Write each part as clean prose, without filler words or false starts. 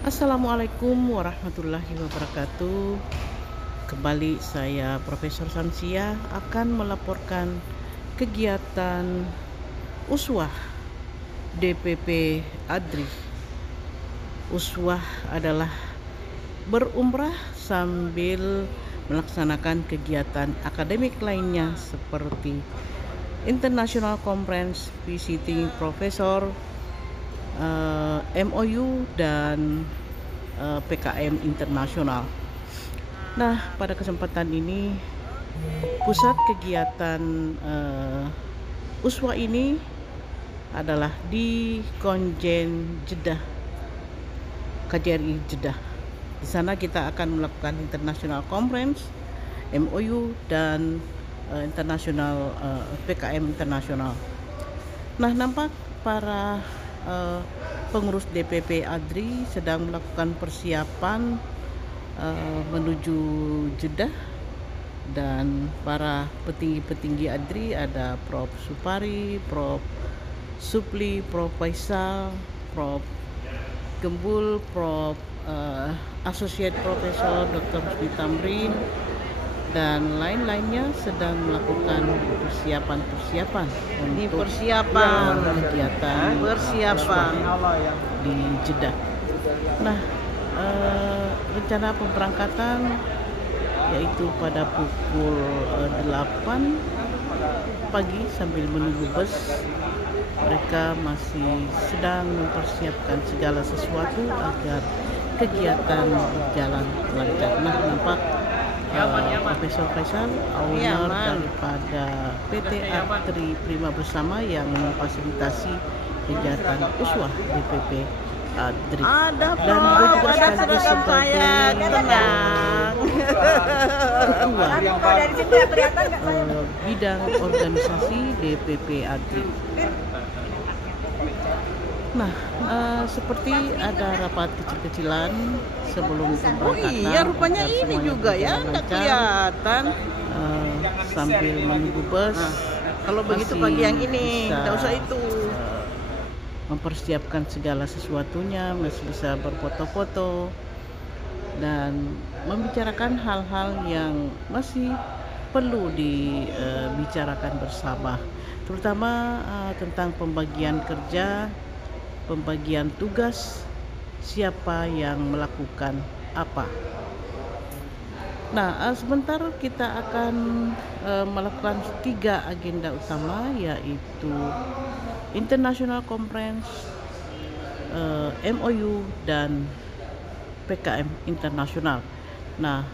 Assalamualaikum warahmatullahi wabarakatuh. Kembali saya Profesor Sansia akan melaporkan kegiatan uswah DPP ADRI. Uswah adalah berumrah sambil melaksanakan kegiatan akademik lainnya seperti International Conference, Visiting Professor, MOU dan PKM internasional. Nah, pada kesempatan ini pusat kegiatan uswa ini adalah di Konjen Jeddah, KJRI Jeddah. Di sana kita akan melakukan International Conference, MOU dan internasional PKM internasional. Nah, nampak para pengurus DPP ADRI sedang melakukan persiapan menuju Jeddah, dan para petinggi-petinggi ADRI ada Prof. Supari, Prof. Supli, Prof. Faisal, Prof. Gembul, Prof. Associate Profesor Dr. Husni Tamrin dan lain-lainnya sedang melakukan persiapan untuk kegiatan di Jeddah. Nah, rencana pemberangkatan yaitu pada pukul 8 pagi sambil menunggu bus. Mereka masih sedang mempersiapkan segala sesuatu agar kegiatan berjalan lancar. Nah, nampak Profesor Faisal, owner daripada PT ADRI Prima Bersama yang memfasilitasi kegiatan uswah DPP ADRI, dan juga sekaligus sebagai ketua bidang organisasi DPP ADRI. Nah, seperti ada rapat kecil-kecilan sebelum pemberangkatan. Iya, rupanya ini juga ya, nggak kelihatan. Sambil menunggu bus. Kalau begitu pagi yang ini, nggak usah itu. Mempersiapkan segala sesuatunya, masih bisa berfoto-foto dan membicarakan hal-hal yang masih perlu dibicarakan bersama, terutama tentang pembagian kerja, pembagian tugas, siapa yang melakukan apa. Nah, sebentar kita akan melakukan 3 agenda utama, yaitu International Conference, MOU dan PKM internasional. Nah,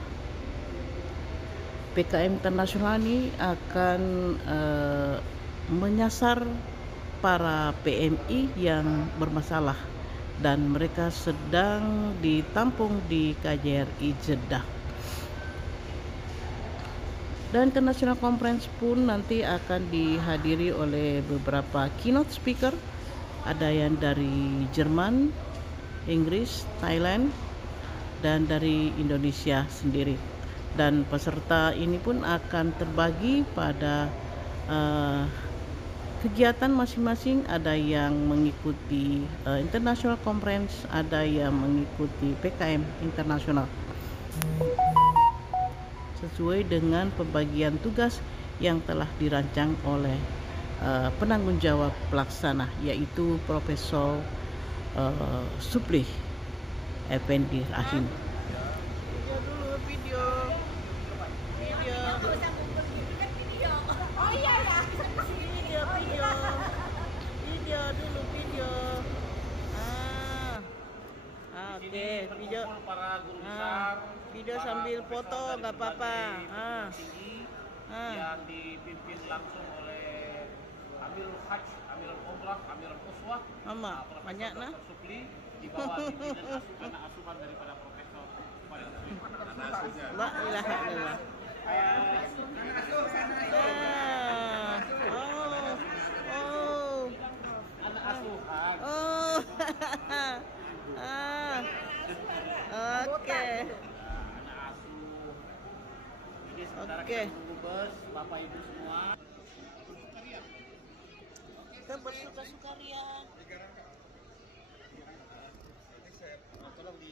PKM internasional ini akan menyasar para PMI yang bermasalah dan mereka sedang ditampung di KJRI Jeddah. Dan International Conference pun nanti akan dihadiri oleh beberapa keynote speaker, ada yang dari Jerman, Inggris, Thailand, dan dari Indonesia sendiri. Dan peserta ini pun akan terbagi pada kegiatan masing-masing. Ada yang mengikuti International Conference, ada yang mengikuti PKM internasional, sesuai dengan pembagian tugas yang telah dirancang oleh penanggung jawab pelaksana, yaitu Profesor Supli Effendi Rahim. Oke, video sambil foto nggak apa-apa. Yang dipimpin langsung oleh Amirul Hajj, Amirul Umrah, Amirul Uswah, banyak nah. Supli, di bawah pimpinan asuhan daripada Profesor La ilaha illallah. anak asuhan. Oke. Jadi sementara kita menunggu bus, Bapak Ibu semua Kita bersuka-sukaria. tolong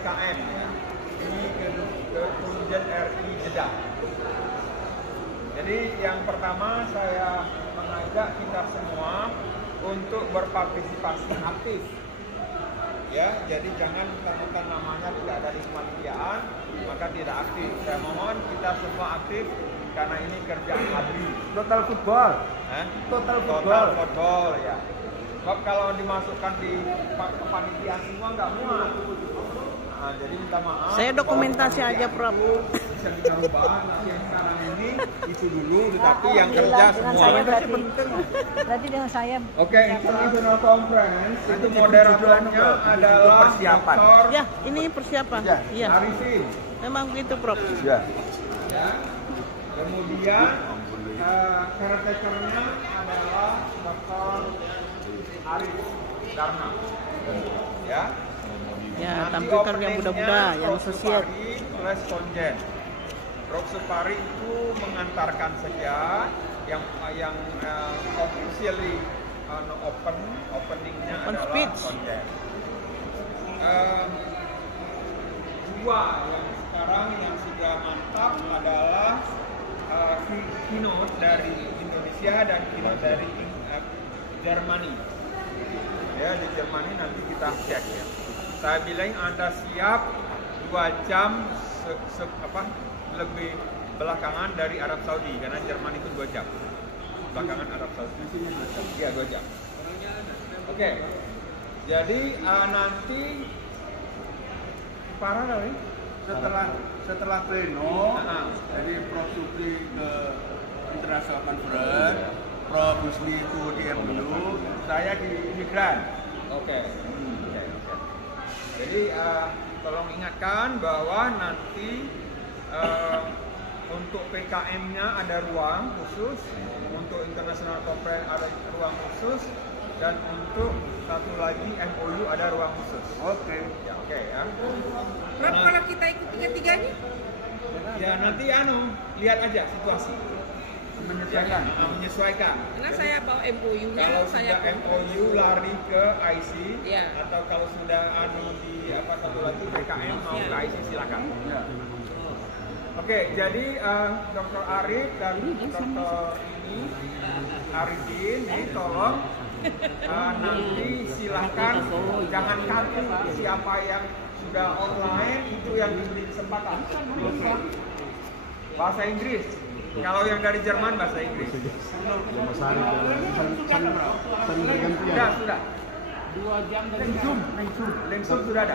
PKM ya. Ini ke Konjen RI Jeddah. Jadi yang pertama saya mengajak kita semua untuk berpartisipasi aktif. Ya, jadi jangan mentang-mentang namanya tidak ada di kepanitiaan maka tidak aktif. Saya mohon kita semua aktif karena ini kerjaan abdi. Total football. Total Football ya. Sebab kalau dimasukkan di kepanitiaan semua nggak muat. Nah, jadi minta maaf. Saya dokumentasi aja, Prof. Bisa kita rubah. Yang sekarang ini itu dulu, tetapi yang kerja semua. Berarti dengan saya. Oke, International Conference itu moderatornya adalah persiapan. Dr. Ya, ini persiapan. Ya. Iya. Arifin. Memang begitu, Prof. Ya. Ya. Kemudian caretakernya adalah Dr. Arif Dharma. Ya. Ya, Nanti tampilkan yang openingnya muda-muda, yang Prof. sosial. Supari plus Konjen. Prof. Supari itu mengantarkan saja yang officially openingnya Open adalah speech. Konjen. Dua yang sekarang yang sudah mantap adalah keynote dari Indonesia dan keynote dari Jermani. Ya, di Jermani nanti kita cek ya. Saya bilang Anda siap 2 jam lebih belakangan dari Arab Saudi karena Jerman itu 2 jam. Belakangan Arab Saudi. Iya, 2 jam. Oke. Jadi nanti para kali Setelah pleno, jadi Prof Supri ke International Conference, Prof Husni itu di MU, saya di Migran. Oke. Jadi tolong ingatkan bahwa nanti untuk PKM-nya ada ruang khusus, untuk International Conference ada ruang khusus, dan untuk satu lagi MOU ada ruang khusus. Oke. Ya, oke ya. Prof, kalau kita ikut tiga-tiganya? Ya nanti lihat aja situasi. Menyesuaikan. Menyesuaikan. Karena saya bawa MOU-nya, Kalau saya sudah MOU lari ke IC, Ya. atau kalau sudah di satu lagi PKM mau ke IC silakan. Ya. Oke, jadi Dr. Arif dan Dr. Arifin ini tolong nanti silakan jangan kaku siapa yang sudah online itu yang diberi kesempatan. Bahasa Inggris. Kalau yang dari Jerman bahasa Inggris. Sudah. 2 jam dari Link Zoom sudah ada.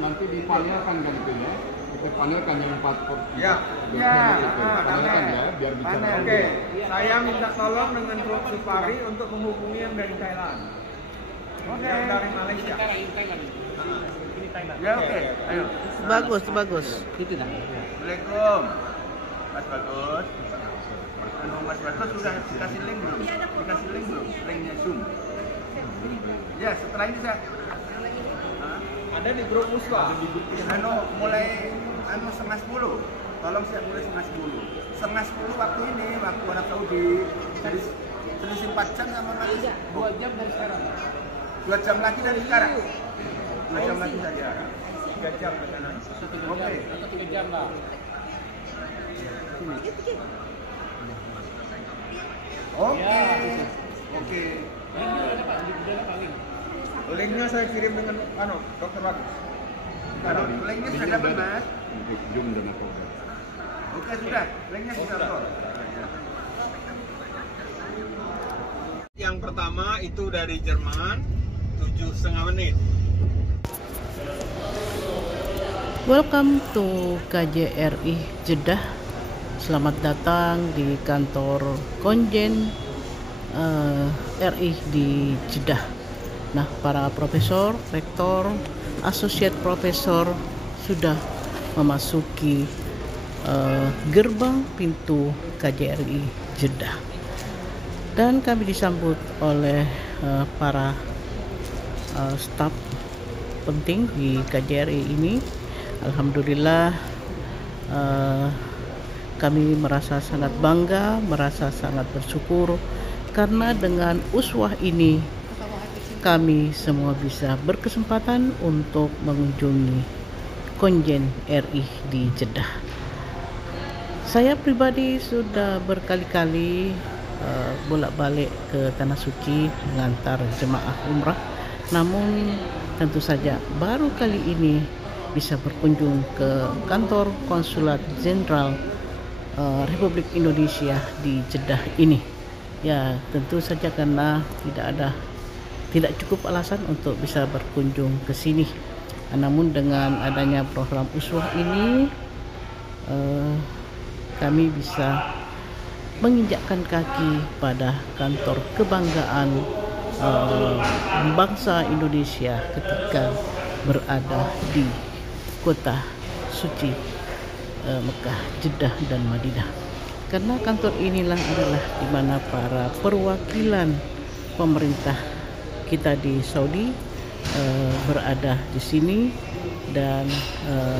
Nanti dipanelkan kan itu ya, kita panelkan yang 4 Ya. panelkan ya, biar bicara. Oke, saya minta tolong dengan Prof. Supari untuk menghubungi yang dari Thailand. Yang dari Malaysia. Ini Thailand. Ya, oke. Ayo. Bagus. Assalamualaikum. Mas Bagus. Mas Bagus sudah dikasih link belum? Dikasih link belum? Linknya Zoom. Ya, setelah ini saya Ada di grup Muswa. mulai 9:30. Tolong siap mulai 9:30. 9:30 waktu ini, waktu Arab Saudi. Jadi selisih 4 jam sama Malaysia. 2 jam dari sekarang. 2 jam lagi dari sekarang. 2 jam lagi dari sekarang. 3 jam dengan Oke. Atau 3 jam lah. Oke. linknya saya kirim dengan Dokter Bagus. Kalau linknya sudah dapat, Mas. Untuk Zoom dan apa? Oke, sudah. Linknya sudah dapat. Yang pertama itu dari Jerman 7,5 menit. Welcome to KJRI Jeddah. Selamat datang di kantor Konjen RI di Jeddah. Nah, para profesor, rektor, associate profesor sudah memasuki gerbang pintu KJRI Jeddah. Dan kami disambut oleh para staf penting di KJRI ini. Alhamdulillah kami merasa sangat bangga, merasa sangat bersyukur karena dengan uswah ini kami semua bisa berkesempatan untuk mengunjungi konjen RI di Jeddah. Saya pribadi sudah berkali-kali bolak-balik ke Tanah Suci mengantar jemaah umrah, namun tentu saja baru kali ini bisa berkunjung ke kantor Konsulat Jenderal Republik Indonesia di Jeddah ini. Ya, tentu saja karena tidak cukup alasan untuk bisa berkunjung ke sini. Namun dengan adanya program uswah ini, kami bisa menginjakkan kaki pada kantor kebanggaan bangsa Indonesia ketika berada di kota suci Mekah, Jeddah dan Madinah. Karena kantor inilah adalah di mana para perwakilan pemerintah kita di Saudi berada di sini, dan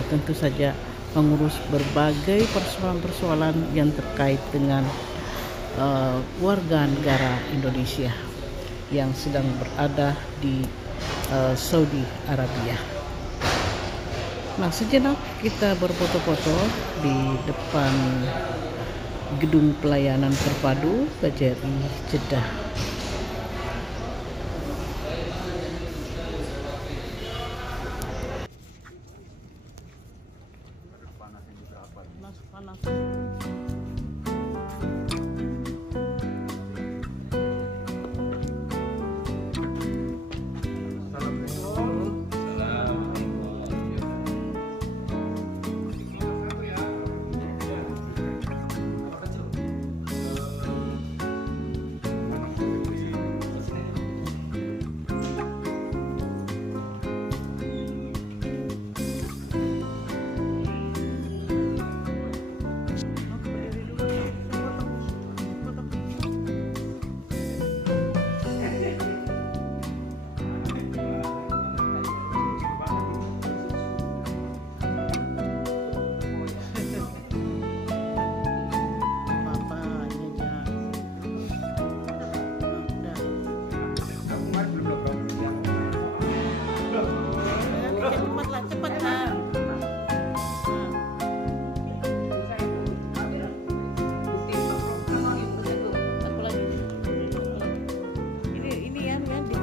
tentu saja mengurus berbagai persoalan-persoalan yang terkait dengan warga negara Indonesia yang sedang berada di Saudi Arabia. Nah, sejenak kita berfoto-foto di depan gedung pelayanan terpadu KJRI Jeddah. Panas.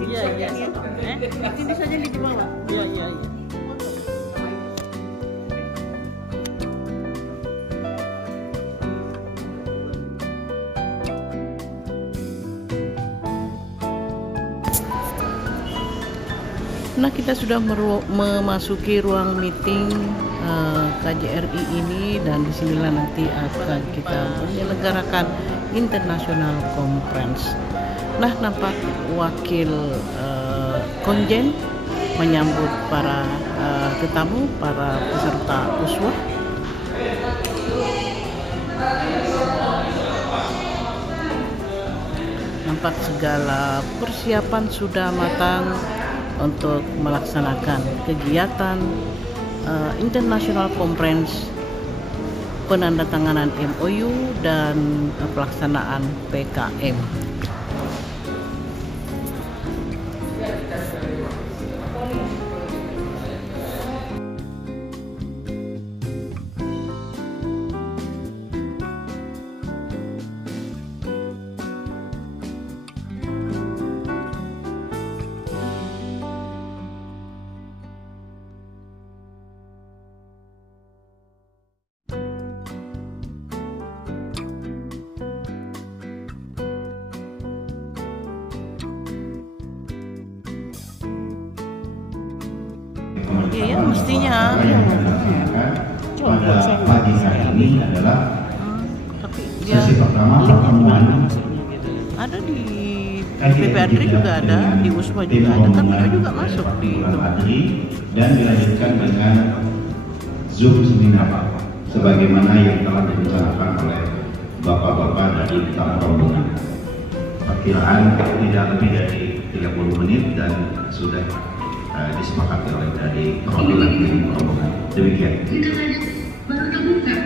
Iya. Ini saja di bawah. Iya. Nah, kita sudah memasuki ruang meeting KJRI ini, dan disinilah nanti akan kita menyelenggarakan International Conference. Nah, nampak wakil konjen menyambut para tetamu, para peserta uswah. Nampak segala persiapan sudah matang untuk melaksanakan kegiatan International Conference, penandatanganan MOU dan pelaksanaan PKM. Iya, mestinya. Pada pagi hari ini adalah sesi pertama pertemuan. Ada di PPADRI juga ada, di USMA juga ada, tapi juga masuk di dan dilanjutkan dengan Zoom seminar sebagaimana yang telah direncanakan oleh bapak-bapak dari tamu rombongan. Perkiraan tidak lebih dari 30 menit dan sudah disepakati oleh dari perwakilan tim rombongan. Demikian. Baru terbuka.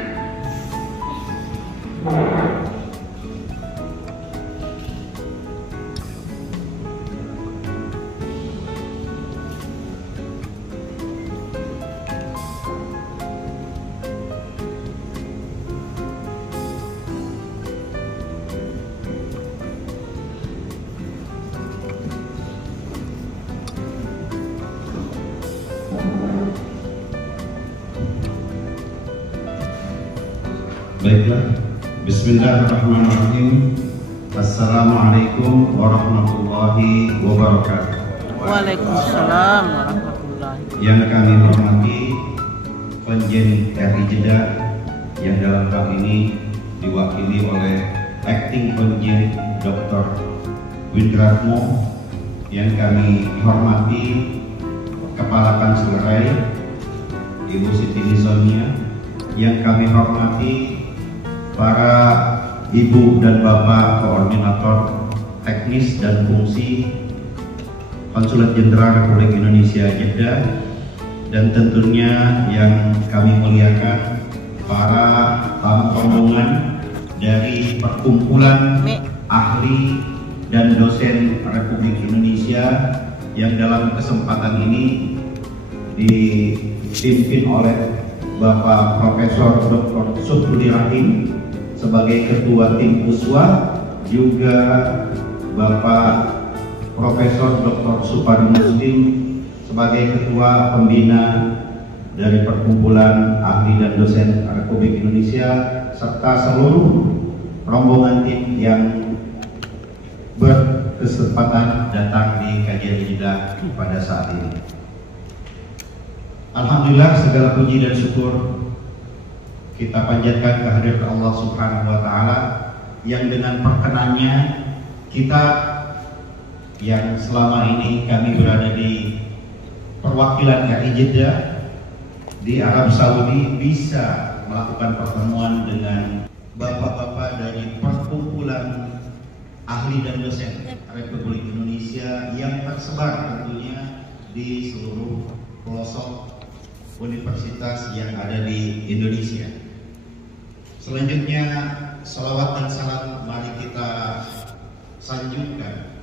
Baiklah, Bismillahirrahmanirrahim. Assalamualaikum warahmatullahi wabarakatuh. Waalaikumsalam warahmatullahi. Yang kami hormati Konjen RI Jeddah yang dalam hal ini diwakili oleh Acting Konjen Dr. Windratmo, yang kami hormati Kepala Kanselerai Ibu Siti Nisonia, yang kami hormati para Ibu dan Bapak Koordinator Teknis dan Fungsi Konsulat Jenderal Republik Indonesia Jeddah, dan tentunya yang kami muliakan para tamu rombongan dari Perkumpulan Ahli dan Dosen Republik Indonesia yang dalam kesempatan ini dipimpin oleh Bapak Profesor Dr. Suptudi Rahim sebagai Ketua Tim Uswa, juga Bapak Profesor Dr. Supadi Muslim sebagai Ketua Pembina dari Perkumpulan Ahli dan Dosen Republik Indonesia, serta seluruh rombongan tim yang berkesempatan datang di kajian Jeddah pada saat ini. Alhamdulillah, segala puji dan syukur kita panjatkan kehadirat Allah Subhanahu wa Ta'ala, yang dengan perkenannya kita yang selama ini kami berada di perwakilan RI Jeddah di Arab Saudi bisa melakukan pertemuan dengan bapak-bapak dari Perkumpulan Ahli dan Dosen Republik Indonesia yang tersebar tentunya di seluruh pelosok universitas yang ada di Indonesia. Selanjutnya, salawat dan salam mari kita sanjungkan,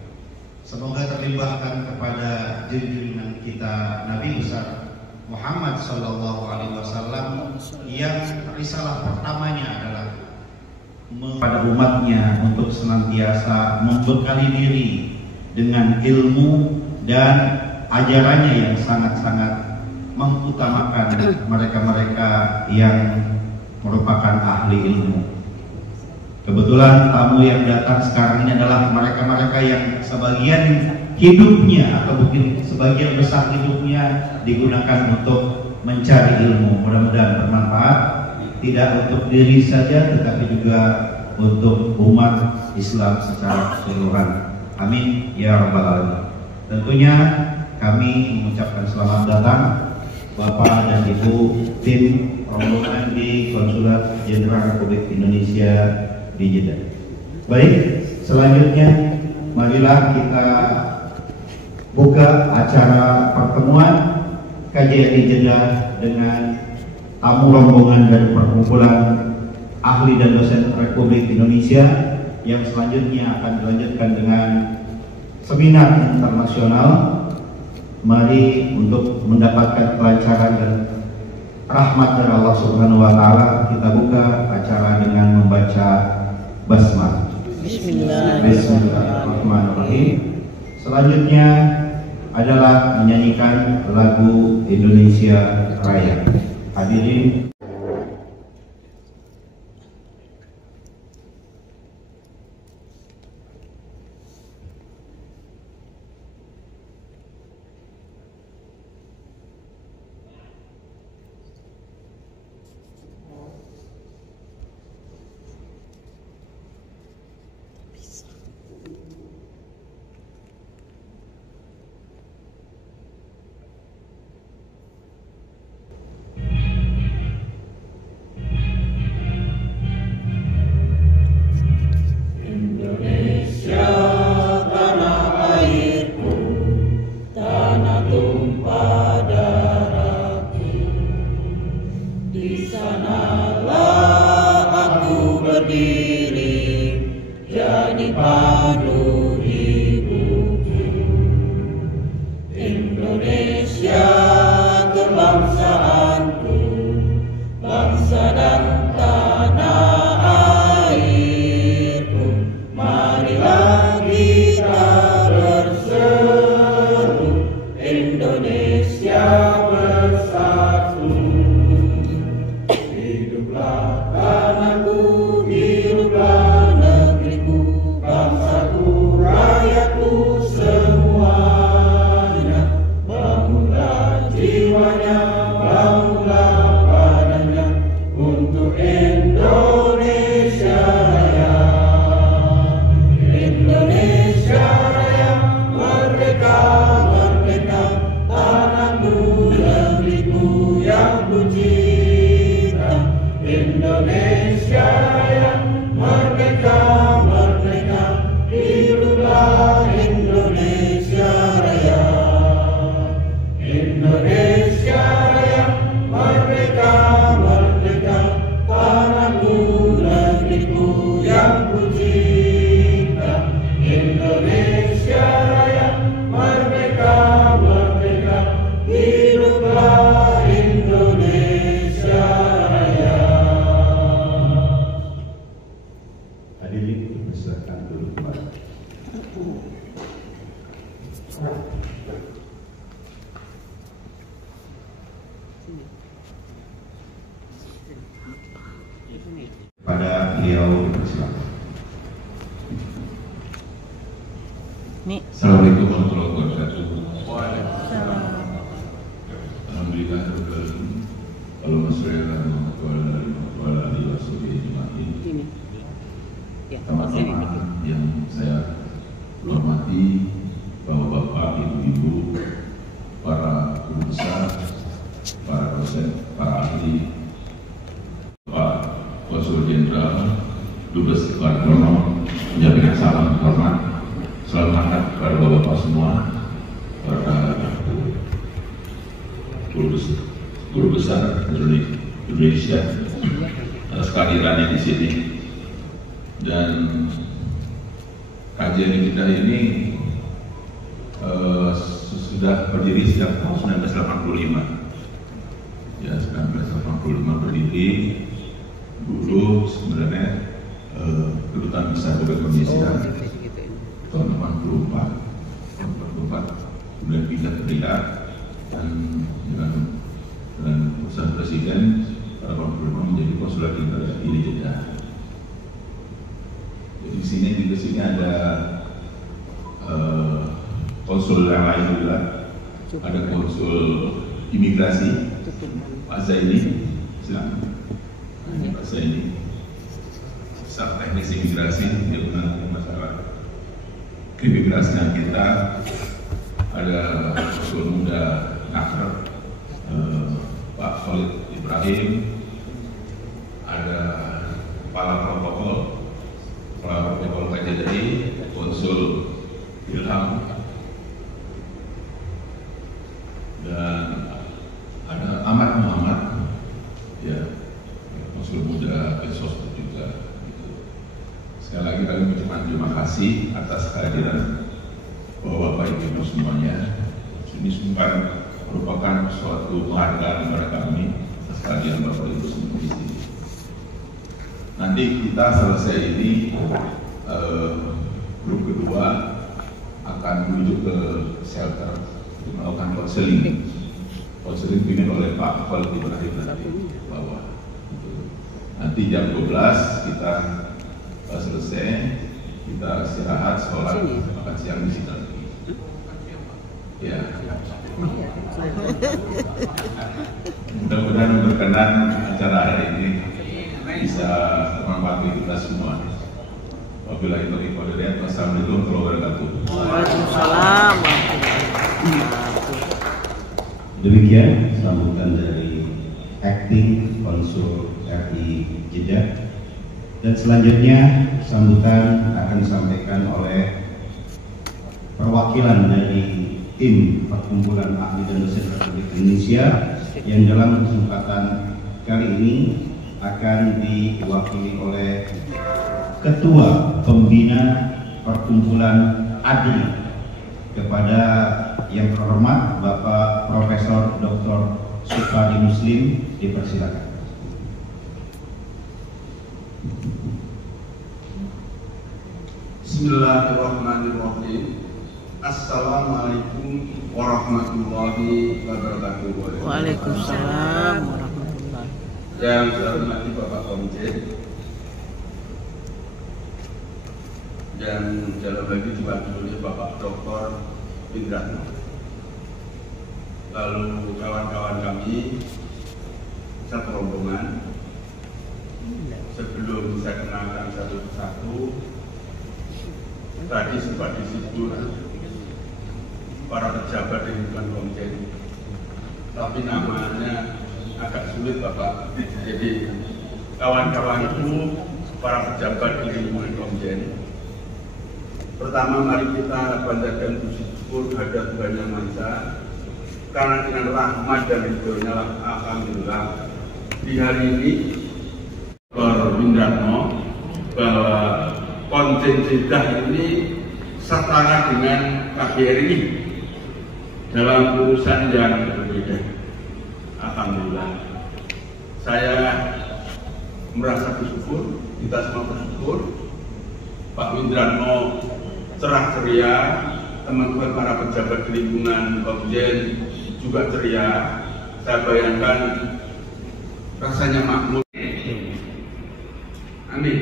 semoga terlibatkan kepada junjungan kita Nabi besar Muhammad Sallallahu Alaihi Wasallam, yang risalah pertamanya adalah kepada umatnya untuk senantiasa membekali diri dengan ilmu dan ajarannya yang sangat-sangat mengutamakan mereka-mereka yang merupakan ahli ilmu. Kebetulan tamu yang datang sekarang ini adalah mereka-mereka yang sebagian hidupnya atau mungkin sebagian besar hidupnya digunakan untuk mencari ilmu. Mudah-mudahan bermanfaat, tidak untuk diri saja tetapi juga untuk umat Islam secara keseluruhan. Amin ya rabbal alamin. Tentunya kami mengucapkan selamat datang Bapak dan Ibu tim rombongan di Konsulat Jenderal Republik Indonesia di Jeddah. Baik, selanjutnya marilah kita buka acara pertemuan KJRI Jeddah dengan tamu rombongan dari Perkumpulan Ahli dan Dosen Republik Indonesia, yang selanjutnya akan dilanjutkan dengan seminar internasional. Mari untuk mendapatkan kelancaran dan rahmat dari Allah Subhanahu wa Ta'ala, kita buka acara dengan membaca basmalah. Bismillahirrahmanirrahim. Selanjutnya adalah menyanyikan lagu Indonesia Raya. Hadirin Bersatu, hiduplah tanahku beliau dipersilakan. Nih. Assalamualaikum warahmatullahi wabarakatuh. Alhamdulillah Allahumma sholli ala Muhammad wa ala alihi wasallam. Pertama-tama yang saya hormati Bapak-bapak, ibu-ibu, para guru besar, para dosen, para ahli, Pak Konsul Jenderal Dubes Wardono menyampaikan salam hormat, selamat datang kepada bapak-bapak semua, para guru besar Indonesia atas kehadirannya di sini. Dan kajian kita ini sudah berdiri sejak tahun 1985. Ya, 1985 berdiri. Dulu sebenarnya kedutaan besar Indonesia tahun 84 kemudian pindah ke Riyadh, dan dengan keputusan Presiden pada tahun 85 menjadi konsulat jenderal di Jeddah. Jadi di sini ada konsul yang lain juga, ada konsul imigrasi Pak Zaini, silakan Pak Zaini, staf teknis imigrasi yang menangani masalah keimigrasian kita. Ada konsul muda Nakr, Pak Khalid Ibrahim, ada kepala protokol KJRI konsul Ilham, dan ada Ahmad Muhammad, ya, konsul muda Pensos juga. Sekali lagi kami mengucapkan terima kasih atas kehadiran Bapak Ibu semuanya. Ini sungguh merupakan suatu penghargaan kepada kami atas kehadiran Bapak Ibu semua di sini. Nanti kita selesai ini, grup kedua akan menuju ke shelter untuk melakukan konseling dipimpin oleh Pak Khalid Ibrahim nanti bawah. Nanti jam 12 kita selesai, kita istirahat, sholat, makan siang di situ. Ya. Mudah-mudahan berkenan acara hari ini bisa memanfaatkan kita semua. Wabillahi taufiq wal hidayah. Wassalamualaikum warahmatullahi wabarakatuh. Waalaikumsalam. Demikian sambutan dari Acting Konsul RI Jeddah. Dan selanjutnya sambutan akan disampaikan oleh perwakilan dari tim Perkumpulan Ahli dan Dosen Republik Indonesia yang dalam kesempatan kali ini akan diwakili oleh Ketua Pembina Perkumpulan ADRI. Kepada yang terhormat Bapak Profesor Dr. Supadi Muslim, dipersilakan. Bismillahirrahmanirrahim. Assalamualaikum warahmatullahi wabarakatuh. Waalaikumsalam warahmatullahi. Yang saya hormati Bapak Komjen, dan dalam lagi diwakili oleh Bapak Dr. Windratno. Lalu kawan-kawan kami satu rombongan. Sebelum saya kenalkan satu persatu, tadi sempat disebut para pejabat di lingkungan Komjen, tapi namanya agak sulit Bapak. Jadi kawan-kawanku para pejabat di lingkungan Komjen, pertama mari kita panjatkan puji syukur kepada Tuhan Yang Maha Esa, karena dengan rahmat dan ridhonya lah alhamdulillah di hari ini Dr. Windratno bahwa Komjen Jeddah ini setara dengan KBRI dalam urusan yang berbeda. Alhamdulillah, saya merasa bersyukur, kita semua bersyukur. Pak Windratno cerah ceria, teman-teman para pejabat di lingkungan Komjen juga ceria. Saya bayangkan rasanya makmur. Amin.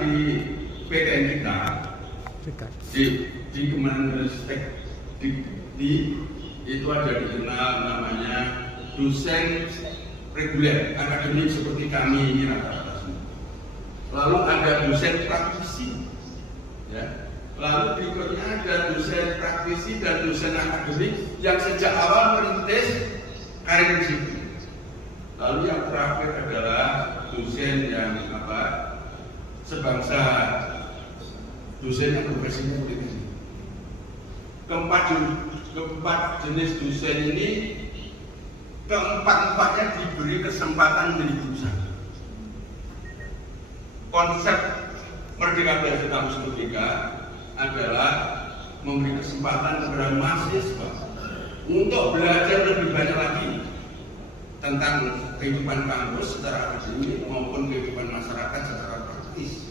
di PTN kita di Kemenristek itu ada dikenal namanya dosen reguler akademik seperti kami ini rata-rata semua. Lalu ada dosen praktisi, ya. Lalu berikutnya ada dosen praktisi dan dosen akademik yang sejak awal merintis karir di situ. Lalu yang terakhir adalah dosen yang sebangsa, dosen yang profesinya politisi. Keempat jenis dosen ini keempat-empatnya diberi kesempatan menjadi jurusan. Konsep Merdeka Belajar Kampus Merdeka adalah memberi kesempatan kepada mahasiswa untuk belajar lebih banyak lagi tentang kehidupan kampus secara akademik maupun kehidupan masyarakat secara praktis.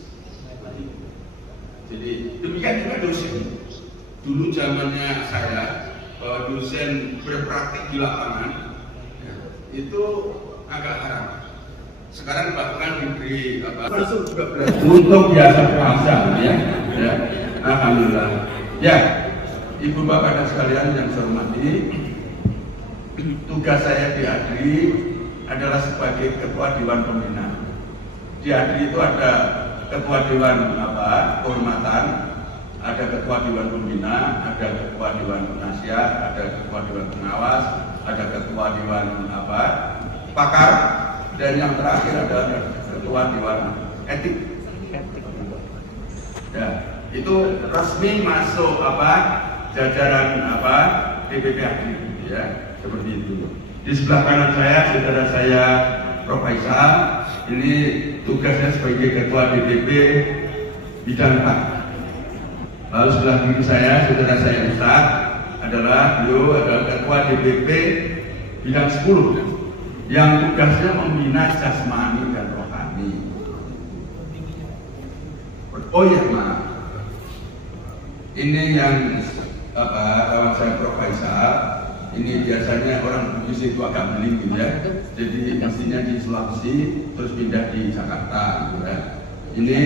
Jadi demikian juga dosen. Dulu zamannya saya dosen berpraktik di lapangan itu agak haram. Sekarang bahkan diberi juga belajar untuk biasa puasa, ya. Alhamdulillah. Ya, Ibu Bapak dan sekalian yang saya hormati, tugas saya di ADRI adalah sebagai Ketua Dewan Pembina. Di ADRI itu ada Ketua Dewan Kehormatan, ada Ketua Dewan Pembina, ada Ketua Dewan Penasihat, ada Ketua Dewan Pengawas, ada Ketua Dewan Pakar, dan yang terakhir adalah Ketua Dewan Etik. Ya, itu resmi masuk jajaran DPP ADRI, ya, seperti itu. Di sebelah kanan saya, saudara saya Prof. Faisal, ini tugasnya sebagai Ketua DPP Bidang 4. Lalu sebelah kiri saya, saudara saya Ustaz beliau adalah Ketua DPP Bidang 10 yang tugasnya membina jasmani dan rohani. Oh ya, maaf. Ini yang kawan saya Prof. Faisal. Ini biasanya orang Bugis itu agak beling gitu ya. Jadi mestinya di Sulawesi terus pindah di Jakarta gitu ya. Ini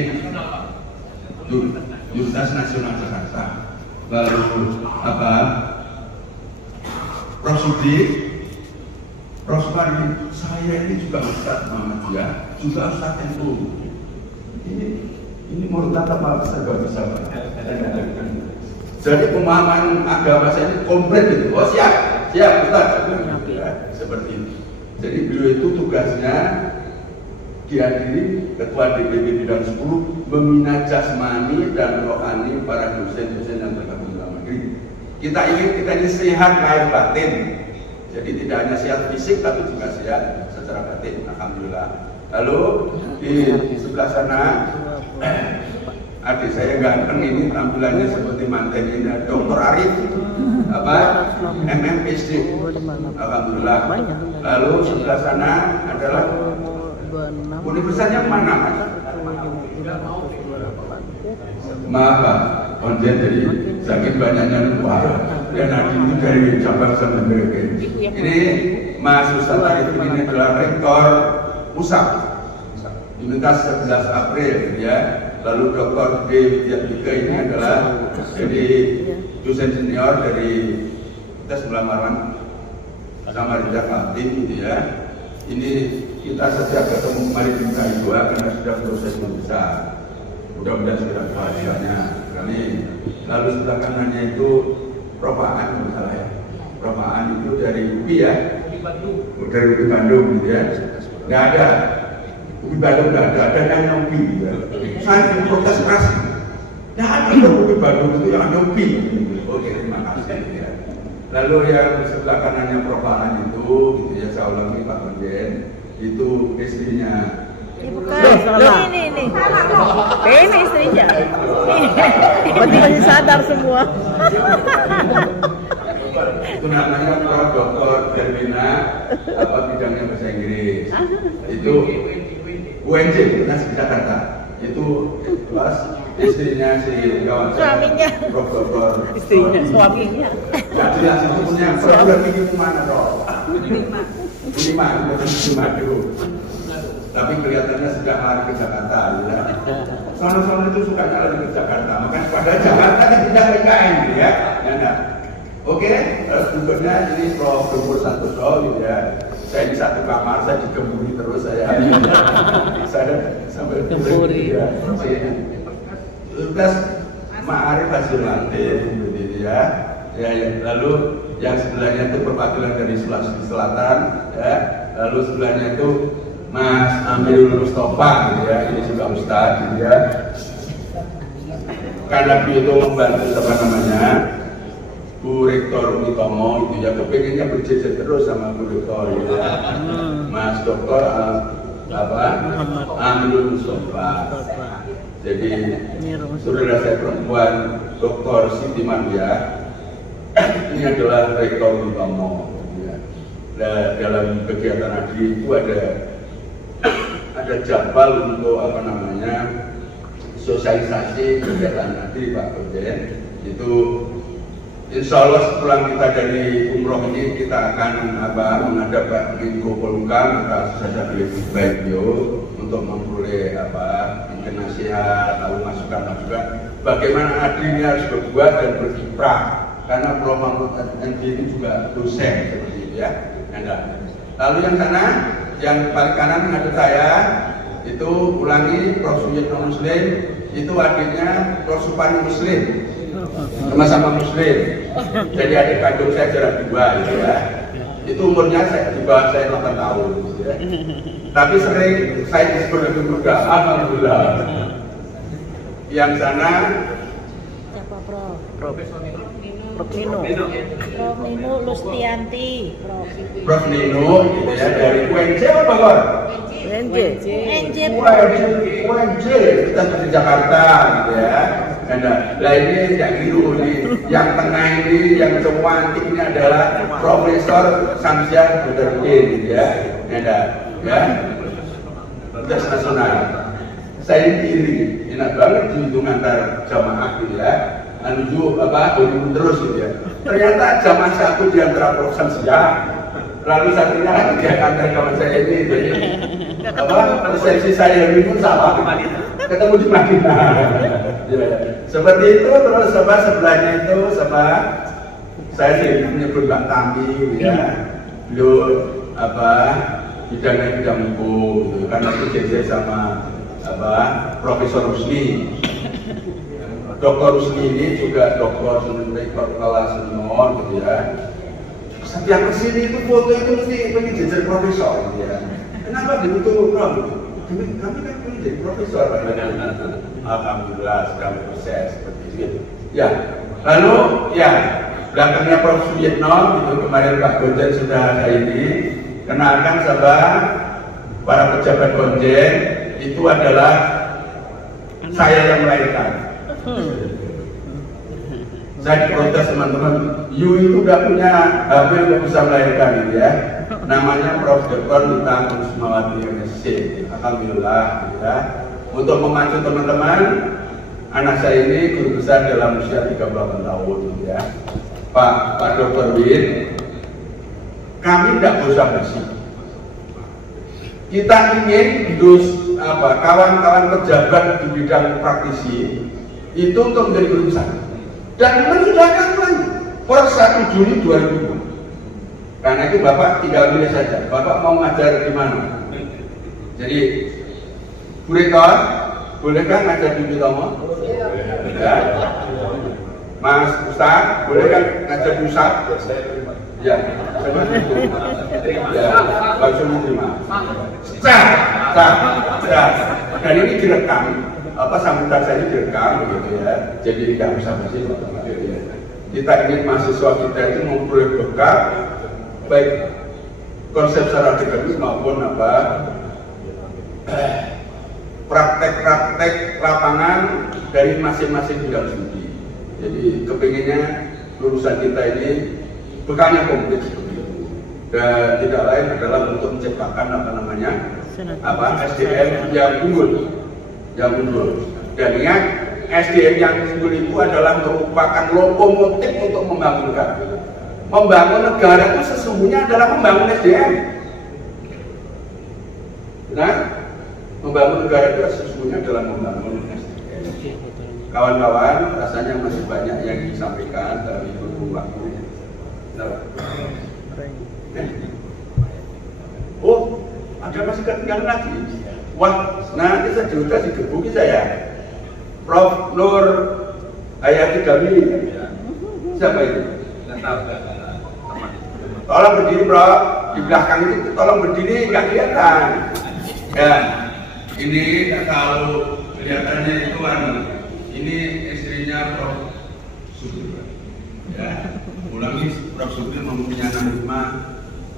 Universitas Nasional Jakarta. Lalu Prof. Sudi, Prof. Sumari, saya ini juga Ustaz Muhammadiyah, juga Ustaz NU. Ini menurut kata Pak Ustaz gak bisa Pak. Jadi pemahaman agama saya ini komplit itu. Oh siap Ustaz. Seperti itu. Jadi beliau itu tugasnya dihadiri Ketua DPP Bidang 10 membina jasmani dan rohani para dosen-dosen yang tergabung dalam negeri. Kita ini sehat lahir batin. Jadi tidak hanya sehat fisik tapi juga sehat secara batin. Alhamdulillah. Lalu di sebelah sana adik saya ganteng ini tampilannya seperti manten ini, Dr. Arif MMPhD. Alhamdulillah. Lalu sebelah sana adalah universitasnya mana Mas? Maaf Pak, konten dari saking banyaknya lupa. Dan adik itu dari cabang Semendergen. Ini Mas Ustaz Arif ini adalah rektor USAP Universitas 11 April ya. Lalu Dr. D. Widyadwika ini adalah jadi dosen senior dari Tes Marwan Samarinda Kaltim gitu ya. Ini kita setiap ketemu kemarin di K2 karena sudah proses membesar. Mudah-mudahan segera kehasilnya. Lalu sebelah kanannya itu Prof. Aan misalnya ya. Prof. Aan itu dari UPI ya. Dari UPI Bandung gitu ya. Nggak ada. UPI Bandung nggak ada yang UPI gitu ya. Saya protes keras. Ya ada UPI Bandung itu yang ada UPI. Oke, terima kasih ya. Lalu yang sebelah kanannya Prof. Aan itu gitu ya, saya ulangi Pak Konjen, itu istrinya. Bukan, ini istrinya. Berarti masih sadar semua. Itu namanya Prof. Dr. Derwina, bidangnya bahasa Inggris. Itu UNJ, Universitas Jakarta. Itu kelas istrinya si kawan saya. Suaminya. Prof. Dr. Suaminya. Nggak jelas itu punya. Prof. Tinggi kemana Prof? 5 dulu. tapi kelihatannya sudah lari ke Jakarta. Ya. Soalnya itu sukanya lari ke Jakarta, makanya pada Jakarta kan tidak PKN gitu ya. Oke, terus berikutnya ini Prof. Gembur Santoso gitu ya. Saya di satu kamar, saya digemburi terus saya sampai gemburi ya. Terus Ma'arif Hasil Lantin gitu ya. Lalu yang sebelahnya itu perwakilan dari Sulawesi Selatan ya. Lalu sebelahnya itu Mas Amirul Mustafa gitu ya. Ini juga Ustadz gitu ya. Karena beliau itu membantu apa namanya Bu Rektor Utomo itu ya, kepengennya berjejer terus sama Bu Rektor gitu ya. Mas Dr. Amirul Mustafa. Jadi saudara saya perempuan Dr. Siti Mandia ini adalah Rektor Utomo ya. Dalam kegiatan haji itu ada jadwal untuk apa namanya sosialisasi kegiatan haji Pak Presiden. Itu insya Allah sepulang kita dari umroh ini kita akan menghadap Pak Menko Polhukam, kita saja baik beliau untuk memperoleh nasihat, lalu masukan-masukan bagaimana haji ini harus berbuat dan berkiprah, karena Prof. Mahfud MD itu juga dosen seperti itu ya. Lalu yang sana, yang paling kanan menghadap saya itu ulangi Prof. Suyitno Muslim, itu adiknya Prof. Supani Muslim. Sama-sama Muslim, jadi adik kandung saya jarak 2 gitu ya. Itu umurnya di bawah saya 8 tahun gitu ya. Tapi sering saya disebut lebih muda, alhamdulillah. Yang sana siapa Prof? Prof Nino. Prof Nino Lustianti, Prof Nino gitu ya, dari UNJ apa Bang? UNJ kita di Jakarta gitu ya. Nah ini yang biru nih, yang tengah ini, yang cantik ini adalah Profesor Samsiah Budarudin gitu ya. Ya, tes nasional. Saya iri, enak banget dihitung antar jamaah gitu ya. Menuju terus gitu ya. Ternyata jamaah satu di antara Prof Samsiah, lalu satunya lagi di antara kawan saya ini. Persepsi saya ini salah. Ketemu di Madinah. Ya. Seperti itu, terus sebelahnya itu saya sih menyebut Mbak Tami ya. Beliau bidang hukum gitu. Karena itu jejer sama Profesor Rusli. Dr. Rusli ini juga Dr. Rektor kelas 6 gitu ya. Setiap kesini itu foto itu mesti pengen jejer profesor gitu ya. Kenapa begitu Prof? Kami kan pengen jadi profesor. Alhamdulillah sedang proses seperti itu. Ya, lalu ya belakangnya Prof Suyitno itu kemarin Pak Gonjen sudah ada ini. Kenalkan sahabat para pejabat Gonjen itu adalah saya yang melahirkan. Saya diprotes teman-teman, you itu udah punya HP yang bisa melahirkan gitu ya. Namanya Prof Dr. Nita Kusmawati MSc. Alhamdulillah gitu ya. Untuk memacu teman-teman, anak saya ini guru besar dalam usia 38 tahun gitu ya. Pak Dr. Win, kami tidak bosan-bosan. Kita ingin kawan-kawan pejabat di bidang praktisi itu untuk menjadi guru besar. Dan memang sudah akan mulai per 1 Juli 2020. Karena itu Bapak tinggal pilih saja. Bapak mau ngajar di mana? Jadi Bu Rektor, bolehkah ngajar di Utomo? Ya. Mas Ustaz, bolehkah ngajar di Ustaz? Ya, seperti itu. Ya, langsung diterima. Dan ini direkam. Sambutan saya ini direkam gitu ya. Jadi tidak usah bersih. Kita ingin mahasiswa kita itu memperoleh bekal baik konsep secara akademis maupun praktek-praktek lapangan dari masing-masing bidang studi. Jadi kepinginnya lulusan kita ini bekalnya komplit seperti itu. Dan tidak lain adalah untuk menciptakan SDM yang unggul. Dan ingat, SDM yang unggul itu adalah merupakan lokomotif untuk membangun negara. Membangun negara itu sesungguhnya adalah membangun SDM. Nah, membangun negara itu sesungguhnya adalah membangun SDM. Kawan-kawan, rasanya masih banyak yang disampaikan tapi berhubung waktu. Oh, ada masih ketinggalan lagi. Wah, nanti saya juga digebuki saya. Prof. Nur Hayati Gami. Siapa itu? Tolong berdiri, Bro. Di belakang itu tolong berdiri, nggak kelihatan. Ya, ini kalau kelihatannya itu ini istrinya Prof. Subir. Ya, ulangi, Prof. Subir mempunyai nama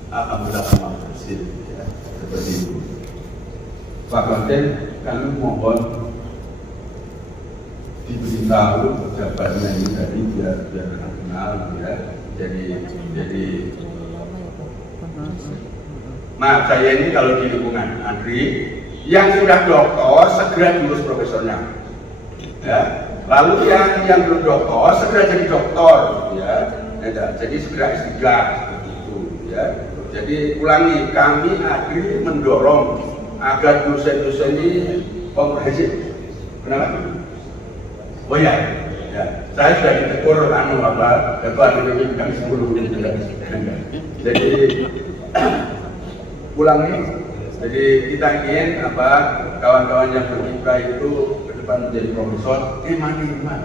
alhamdulillah sama bersih. Ya, seperti itu. Pak Konten, kami mohon diberitahu jawabannya ini tadi biar kenal, ya. Jadi maaf, saya ini kalau di lingkungan Andri yang sudah doktor segera lulus profesornya, ya. Lalu yang belum doktor segera jadi doktor, ya. Jadi segera S3 seperti itu, ya. Jadi ulangi, kami Andri mendorong agar dosen-dosen ini komprehensif. Kenapa? Oh ya, saya sudah ditegur Bapak ini kami 10. Jadi ulangi. Jadi kita ingin kawan-kawan yang berbuka itu ke depan menjadi profesor iman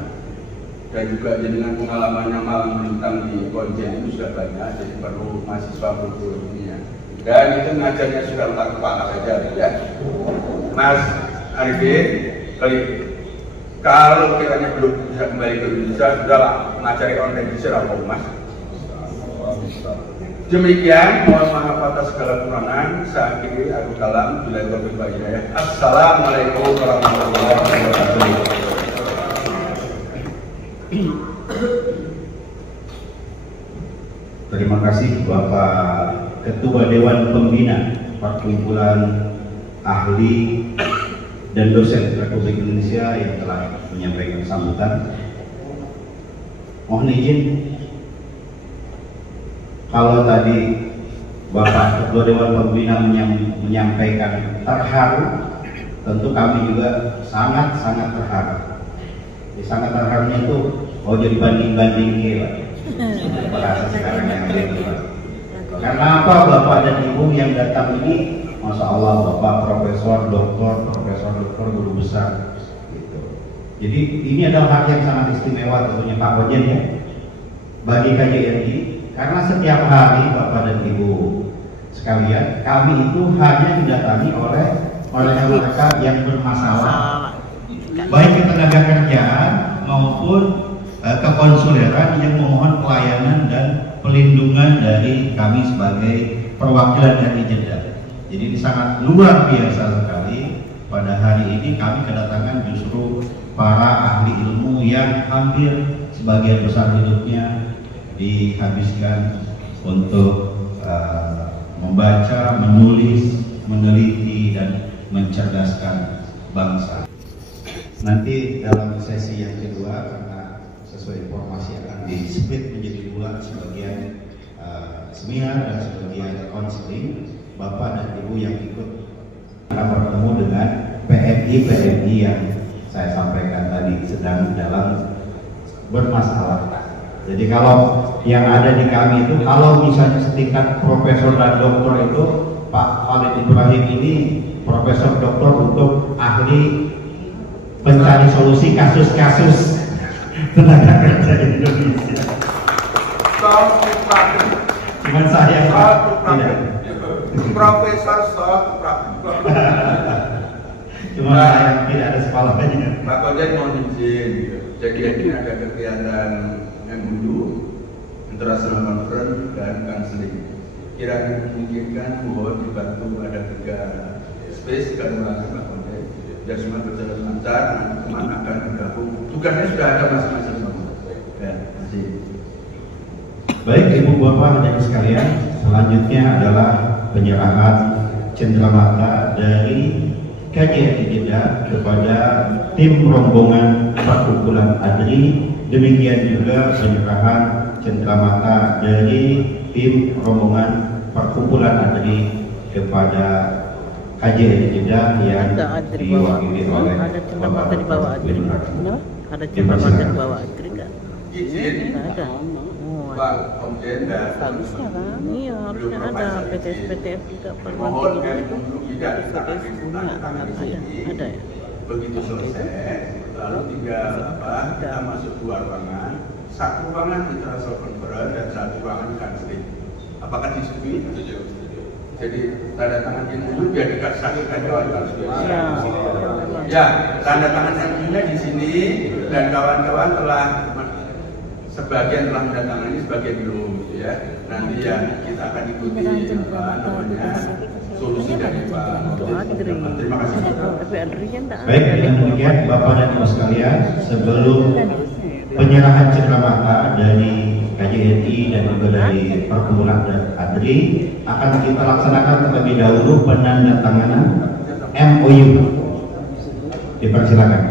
dan juga dengan pengalamannya malang melintang di konjen itu sudah banyak, jadi perlu mahasiswa berkuliah dan itu ngajarnya sudah letak kepala saja, ya. Mas Arifin, kalau kiranya belum bisa kembali ke Indonesia, sudahlah ngajari online bisa apa Mas. Demikian, mohon maaf atas segala kekurangan. Saya akhiri, aku kalam bila taufiq wal hidayah. Assalamualaikum warahmatullahi wabarakatuh. Terima kasih Bapak Ketua Dewan Pembina Perkumpulan Ahli dan Dosen Republik Indonesia yang telah menyampaikan sambutan. Mohon izin, kalau tadi Bapak Ketua Dewan Pembina menyampaikan terharu, tentu kami juga sangat-sangat terharu. Sangat terharunya itu mau jadi banding-banding bahasa sekarang yang gitu. Karena apa, Bapak dan Ibu yang datang ini, Masya Allah, Bapak Profesor, Doktor, Guru Besar gitu. Jadi ini adalah hak yang sangat istimewa tentunya Pak Kojen, ya, bagi KJRI. Karena setiap hari Bapak dan Ibu sekalian, kami itu hanya didatangi oleh mereka yang bermasalah, baik ketenaga kerjaan maupun kekonsuleran yang memohon pelayanan dan pelindungan dari kami sebagai perwakilan RI Jeddah. Jadi ini sangat luar biasa sekali. Pada hari ini kami kedatangan justru para ahli ilmu yang hampir sebagian besar hidupnya dihabiskan untuk membaca, menulis, meneliti, dan mencerdaskan bangsa. Nanti dalam sesi yang kedua, karena sesuai informasi akan di-split menjadi dua, sebagian seminar dan sebagian konseling. Bapak dan Ibu yang ikut akan bertemu dengan PMI yang saya sampaikan tadi sedang dalam bermasalah. Jadi kalau yang ada di kami itu, kalau misalnya setingkat profesor dan doktor itu, Pak Khalid Ibrahim ini profesor doktor untuk ahli mencari solusi kasus-kasus tenaga kerja di Indonesia. Cuman saya tidak. Profesor Cuma saya tidak ada sekolahnya. Pak Kojen mohon izin. Jadi ini ada kegiatan MUU, International Conference dan Counseling. Kira-kira memungkinkan mohon dibantu ada 3 space kan Pak Kojen. Dan semua berjalan lancar, teman akan bergabung. Tugasnya sudah ada masing-masing. Ya, masih. Baik Ibu Bapak dan sekalian, selanjutnya adalah penyerahan cenderamata dari KJRI Jeddah kepada tim rombongan perkumpulan ADRI. Demikian juga penyerahan cenderamata dari tim rombongan perkumpulan ADRI kepada KJRI Jeddah yang Ada Adri bawa. diwakili oleh Ada cenderamata di bawah Adri. Gubernur. Ada cenderamata di bawah Adri nggak? Izin Nggak ada. Oh, Pak Komjen dan bagusnya kan? Iya, harusnya ada PTS-PTS juga pernah mohon tinggi. dari dulu tidak PTS punya ada ya? begitu selesai lalu tinggal kita masuk 2 ruangan, 1 ruangan di transfer conference dan 1 ruangan di counseling. Apakah disetujui? Jadi tanda tangan yang dulu biar dikasihkan kawan-kawan. Ya, tanda tangan yang punya di sini dan kawan-kawan telah sebagian telah mendatangani, sebagian belum, gitu ya. Nanti ya kita akan ikuti solusi dari Pak. Terima kasih. Tapi Adrinya enggak Baik, dengan demikian Bapak dan Ibu sekalian, sebelum penyerahan cenderamata dari KJRI dan juga dari Perkumpulan dan Adri, akan kita laksanakan terlebih dahulu penandatanganan MOU. Dipersilakan.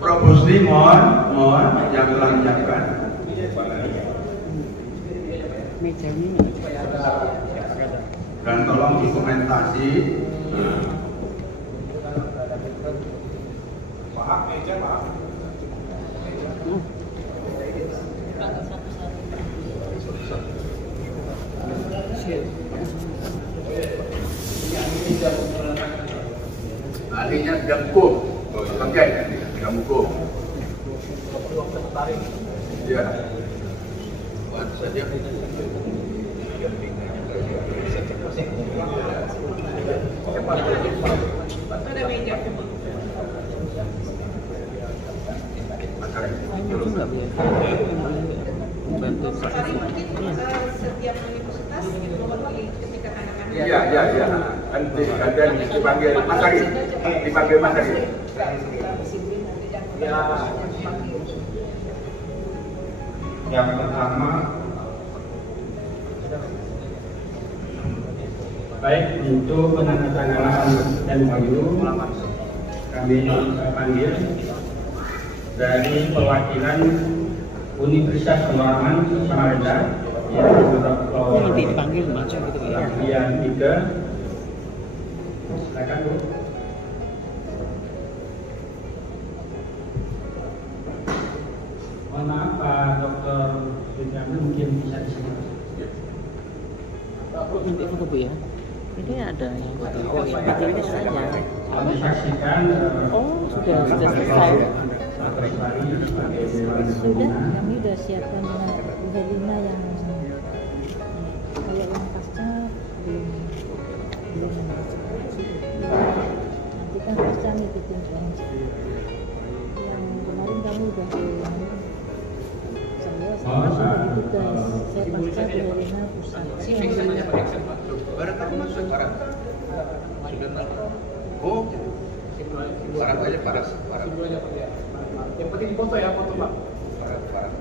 Propusli mohon yang telah menyiapkan. Dan tolong dokumentasi. Pak, meja Pak. Ahlinya sudah hukum, oke, sudah hukum. Ya, saja. Ada meja. Paling mungkin setiap universitas melalui ketika anak-anak. Iya. Nanti dipanggil Mas Ari. Dipanggil Mas Ari. Ya. Yang pertama, baik untuk penandatanganan MOU kami panggil dari perwakilan Universitas Peluangan Samarinda yang nanti dipanggil macam gitu ya. bagian 3. Silakan Bu. Mohon maaf Pak Dr. Ridwan mungkin bisa disebut. Nanti foto Bu ya. Ini ada yang foto. Oh, ini saja. Kami saksikan Sudah, sudah kami sudah siapkan dengan Bu Helina yang kalau yang pasca belum nanti kan pasca ngikutin yang kemarin kamu udah saya sudah ditugas, saya pasca Bu Helina pusat. Barang kamu masuk barang. Oh, barang aja paras. Yang penting foto ya, foto Pak.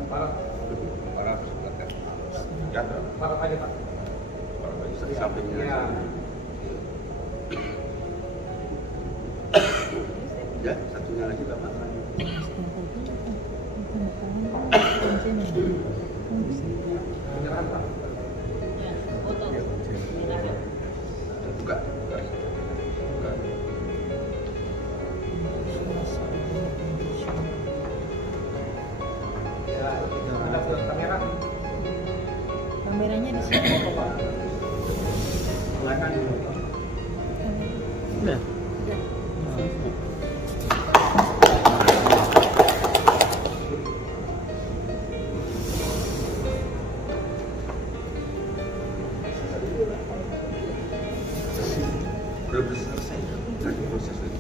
Parah. Ya, Parah aja Pak. sampingnya. Ya. Ya, satunya lagi Bapak. Beneran Pak. Buka. Ya, ada kamera. Kameranya di sini. Silakan. Udah. Belum selesai. Lagi proses lagi.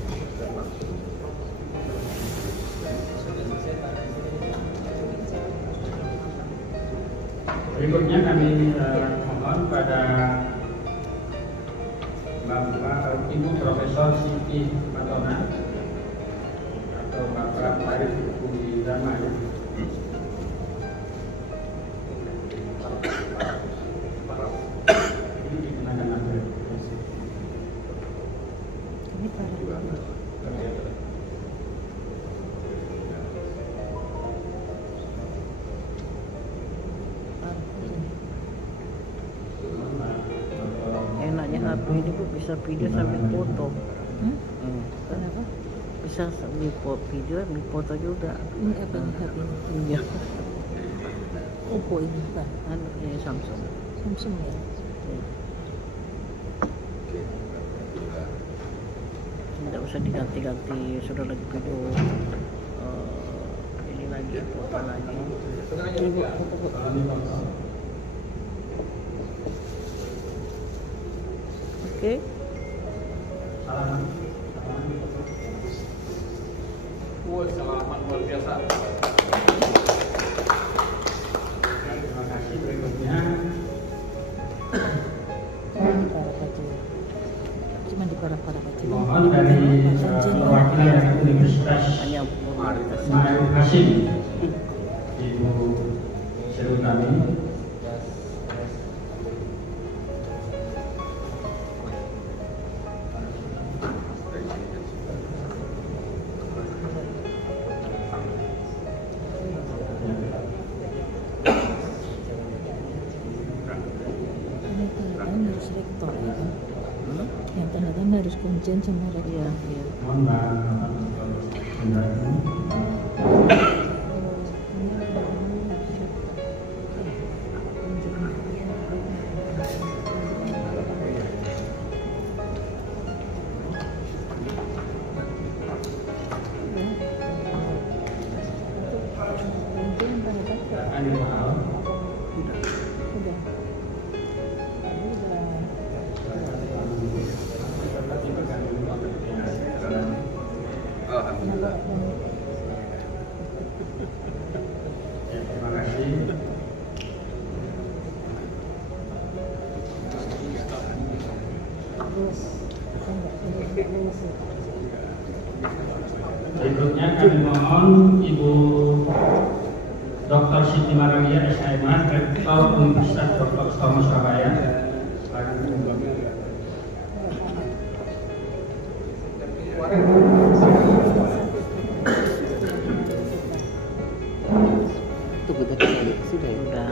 Berikutnya kami mohon pada Bapak Ibu Profesor Siti Fatona atau Bapak Farid Budi Zaman ini dikenakan materi. Ini para Ini Bu bisa video sambil foto. Kenapa? Bisa sambil video, sambil foto juga. Ini apa nih HP? Iya. Oppo ini bukan? Ini Samsung. Samsung ya? Tidak usah diganti-ganti, sudah lagi video ini lagi, foto lagi. Ini Bu, foto Bu. Oke. Salaman luar biasa. Terima kasih. Berikutnya Cuma di para-para kecil. mohon dari perwakilan dari Universitas Hanya Ismail Hasim, Ibu Serutami. Ini tanda-tanda harus rektor ya kan? Yang tanda-tanda harus kuncian sama rektor. Iya, iya. Mohon Bapak Jenderal. Kuncian tanda-tanda. Akan dibahas. Udah. Tadi udah. Alhamdulillah. Terima kasih. Lulus. Enggak lulus. Berikutnya kami mohon Ibu Dr. Siti Maragia SHMH, Rektor Universitas Dr. Sutomo Surabaya. Sudah.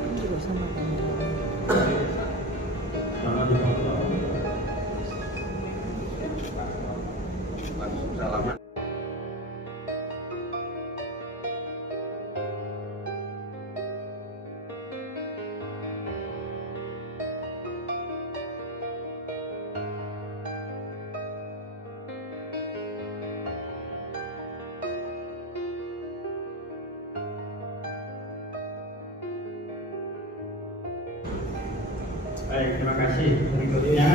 Ini juga sama kamera. Jangan dipotong. Salaman. Baik, terima kasih. Berikutnya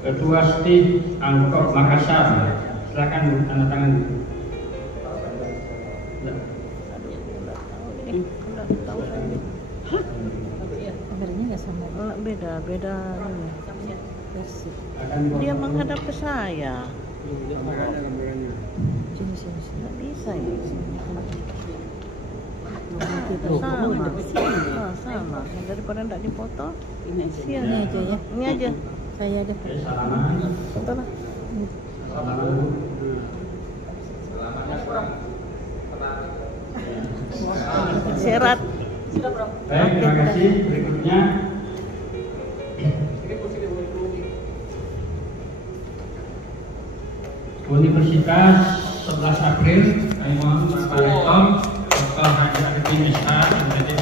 Ketua Stip Angkot Makassar. Silakan Bu, tanda tangan. Kameranya nggak sama. Beda ini. Versi. Dia menghadap ke saya. Sini sini sini. Nggak bisa ini. Sama. Daripada nggak dipoto. Ini aja ya. Ini aja. Saya ada. Oke, salaman. Foto lah. Salaman. Serat. Baik, terima kasih. Berikutnya Universitas 11 April, kami mohon Bapak Rektor Dr. Haji Arifin SH menjadi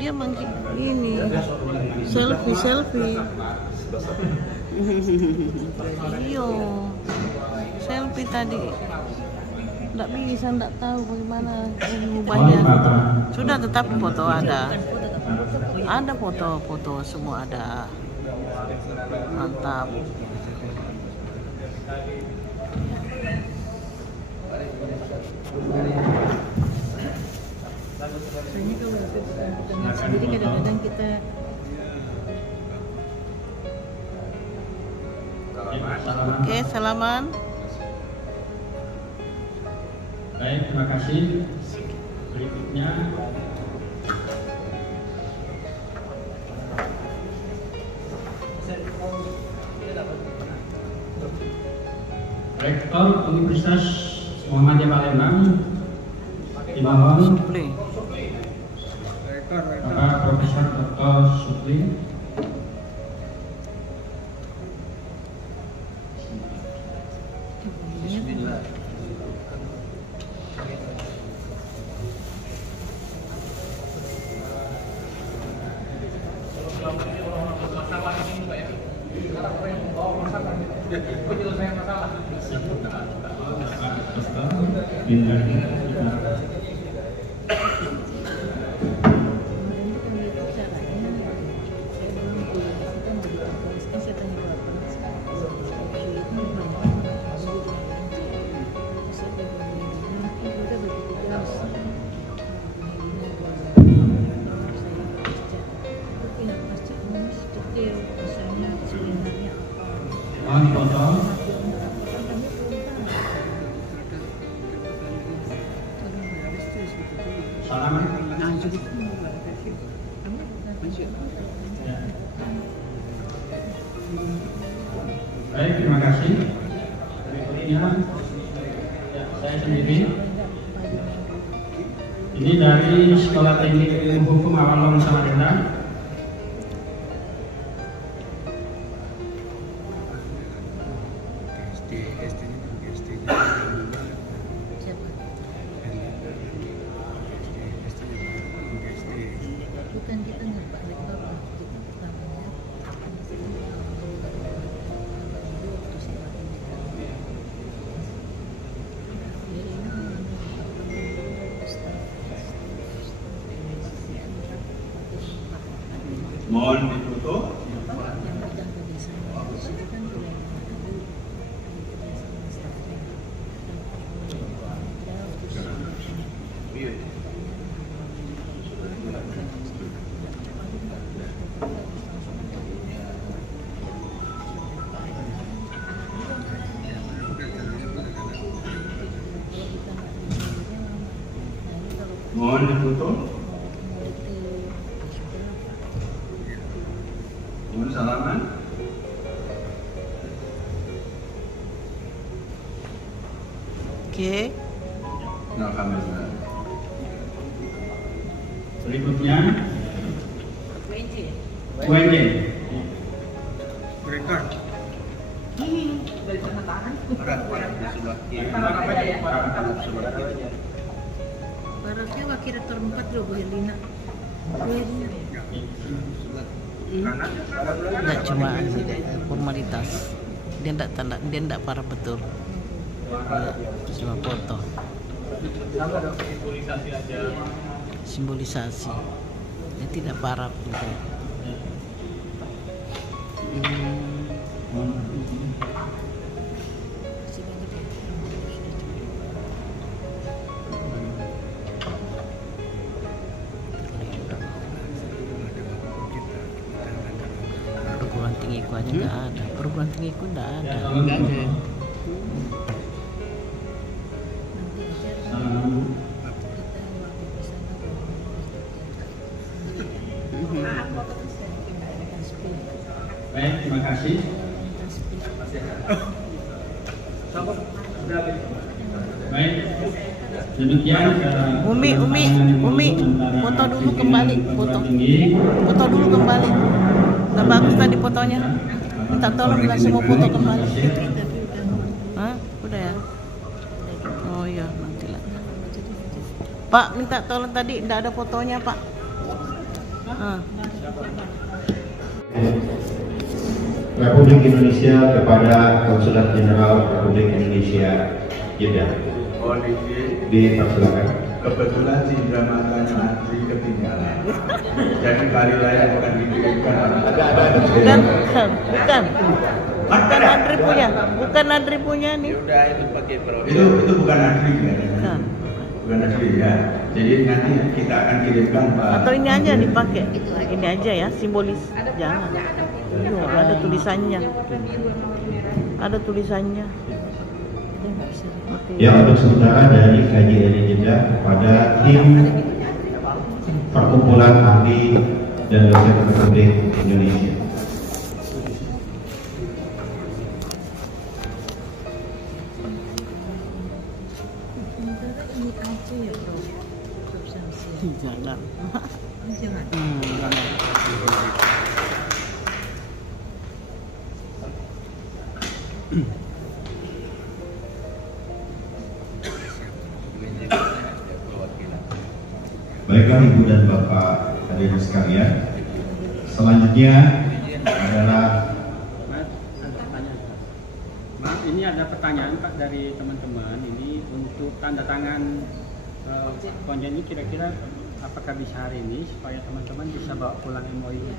Dia ini selfie. Iyo, selfie tadi. Nggak bisa, nggak tahu bagaimana mengubahnya. Sudah, tetap foto ada. Ada foto semua ada. Mantap. Soalnya kalau kita sendiri kadang-kadang kita Oke, salaman. Baik, terima kasih. Berikutnya Rektor Universitas Muhammadiyah Palembang, dimohon Bapak Profesor Dr. Supli. Bismillah. Mohon foto. Salaman. Baik, terima kasih. Berikutnya saya sendiri. Ini dari Sekolah Teknik Ilmu Hukum Awalong Samarinda. Bukan kita nggak Pak Rektor, kita pertamanya Mohon ditutup. Mohon ditutup. Mohon salaman. Oke. Alhamdulillah. Berikutnya UNJ. Rekor. Dari tanda tangan. Baraknya Wakil Rektor 4 loh Bu Herlina. Nggak cuma formalitas. Dia enggak parah betul. Ya, cuma foto. Simbolisasi aja. Simbolisasi. Dia tidak parah gitu. Perguruan tinggiku aja nggak ada. Perguruan tinggiku nggak ada. Baik, terima kasih. Baik, demikian. Umi, foto dulu kembali, foto dulu kembali. Nah, bagus tadi fotonya. Minta tolong bilang semua foto kembali. Hah? Udah ya? Oh iya, nanti lah. Pak, minta tolong tadi, tidak ada fotonya Pak. Republik Indonesia kepada Konsulat Jenderal Republik Indonesia Jeddah. Mohon izin, Dipersilakan. kebetulan si dramatanya antri ketinggalan. Jadi kali lain akan dikirimkan. Bukan Andri punya nih. Udah itu pakai Itu bukan antri ya. Bukan. Bukan antri ya. Jadi nanti kita akan kirimkan Pak. Atau ini aja dipakai. Ini aja ya, simbolis. Jangan. Iya, ada tulisannya. Ada tulisannya. Ya, untuk sementara dari KJRI Jeddah kepada tim Perkumpulan Ahli dan Dosen Republik Indonesia. Ini aja ya bro, substansi. Jangan. Jangan. Baiklah Ibu dan Bapak hadirin sekalian, selanjutnya adalah Maaf, ini ada pertanyaan Pak dari teman-teman. Ini untuk tanda tangan konjen ini kira-kira apakah bisa hari ini supaya teman-teman bisa bawa pulang MOU?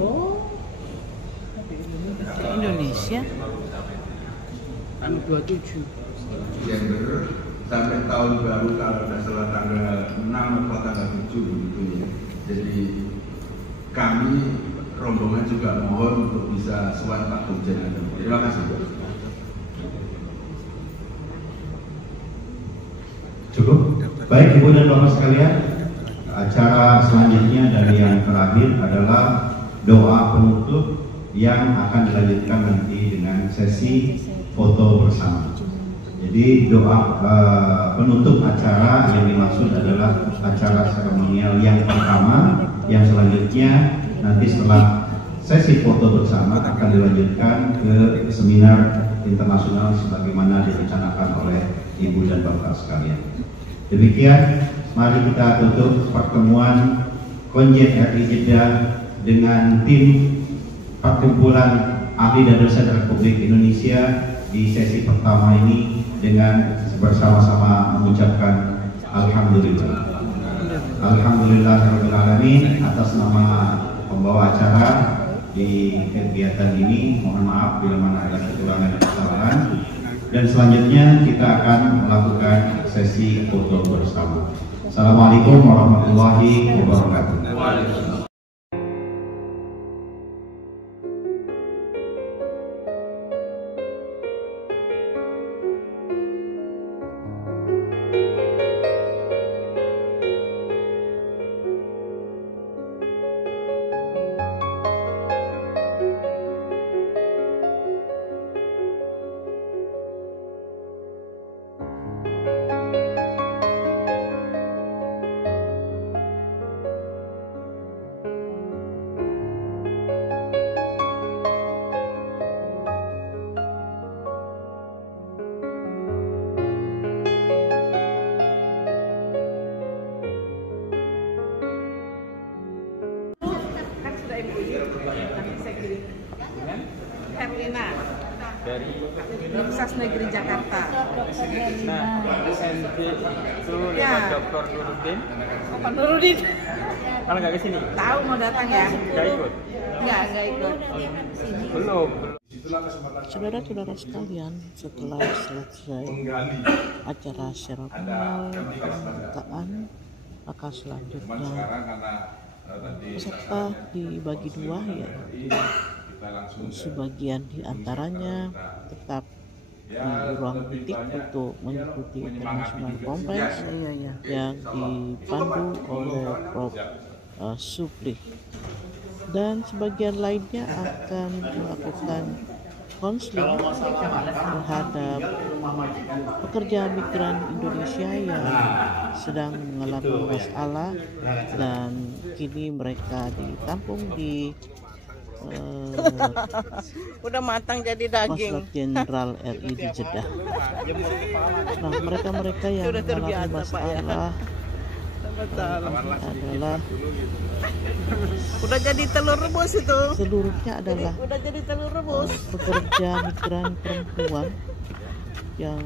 Oh, ke Indonesia? Tanggal 27 Desember sampai tahun baru kalau tidak salah tanggal 6 atau tanggal 7 gitu ya. Jadi kami rombongan juga mohon untuk bisa sowan Pak Komjen. Terima kasih. cukup. Baik Ibu dan Bapak sekalian, acara selanjutnya dari yang terakhir adalah doa penutup yang akan dilanjutkan nanti dengan sesi foto bersama. Jadi doa penutup acara yang dimaksud adalah acara seremonial yang pertama, yang selanjutnya nanti setelah sesi foto bersama akan dilanjutkan ke seminar internasional sebagaimana direncanakan oleh Ibu dan Bapak sekalian. Demikian, mari kita tutup pertemuan Konjen RI Jeddah dengan tim Perkumpulan Ahli dan Dosen Republik Indonesia di sesi pertama ini dengan bersama-sama mengucapkan Alhamdulillah. Alhamdulillahirabbil alamin atas nama pembawa acara di kegiatan ini. Mohon maaf bila mana ada kekurangan dan kesalahan. Dan selanjutnya kita akan melakukan sesi foto bersama. Assalamualaikum warahmatullahi wabarakatuh. Herlina dari Universitas Negeri Jakarta. Nah, SND itu Ya. Dr. Nurudin. Pak Nurudin. Kalau nggak ke sini? Tahu mau datang ya? Nggak ikut? Nggak ikut. Belum. Saudara-saudara sekalian, setelah selesai acara seremonial pembukaan, maka selanjutnya peserta dibagi dua, yaitu sebagian di antaranya tetap di ruang meeting untuk mengikuti International Conference yang dipandu oleh Prof. Supli, dan sebagian lainnya akan melakukan konseling terhadap pekerja migran Indonesia yang sedang mengalami masalah dan kini mereka ditampung di Udah matang jadi daging. Konsulat Jenderal RI di Jeddah. Nah, mereka-mereka yang mengalami masalah adalah Udah jadi telur rebus itu. seluruhnya adalah Udah jadi telur rebus. pekerja migran perempuan yang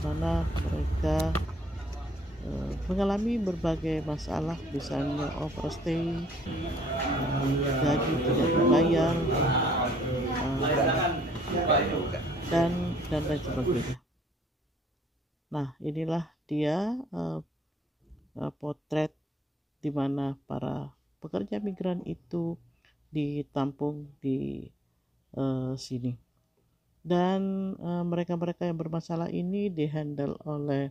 mana mereka mengalami berbagai masalah, misalnya overstay, gaji tidak dibayar, dan lain sebagainya. Nah, inilah dia potret di mana para pekerja migran itu ditampung di sini. Dan mereka-mereka yang bermasalah ini dihandle oleh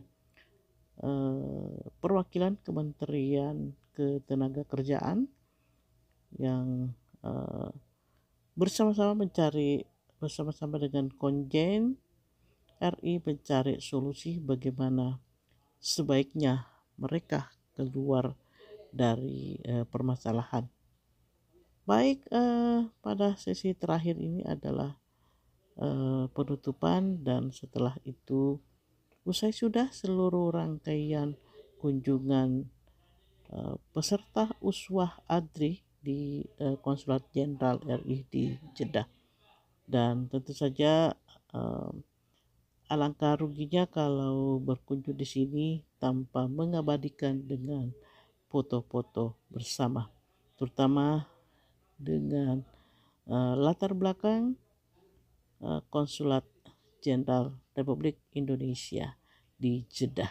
perwakilan Kementerian Ketenagakerjaan yang bersama-sama dengan Konjen RI mencari solusi bagaimana sebaiknya mereka keluar dari permasalahan. Baik, pada sesi terakhir ini adalah penutupan, dan setelah itu usai sudah seluruh rangkaian kunjungan peserta uswah ADRI di Konsulat Jenderal RI di Jeddah. Dan tentu saja alangkah ruginya kalau berkunjung di sini tanpa mengabadikan dengan foto-foto bersama, terutama dengan latar belakang Konsulat Jenderal Republik Indonesia di Jeddah.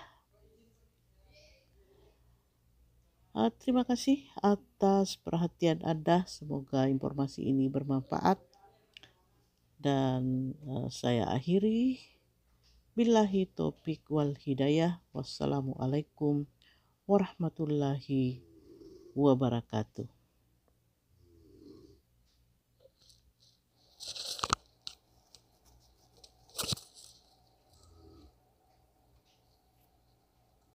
Terima kasih atas perhatian Anda. Semoga informasi ini bermanfaat. Dan saya akhiri. Billahi taufiq wal hidayah. Wassalamualaikum warahmatullahi wabarakatuh.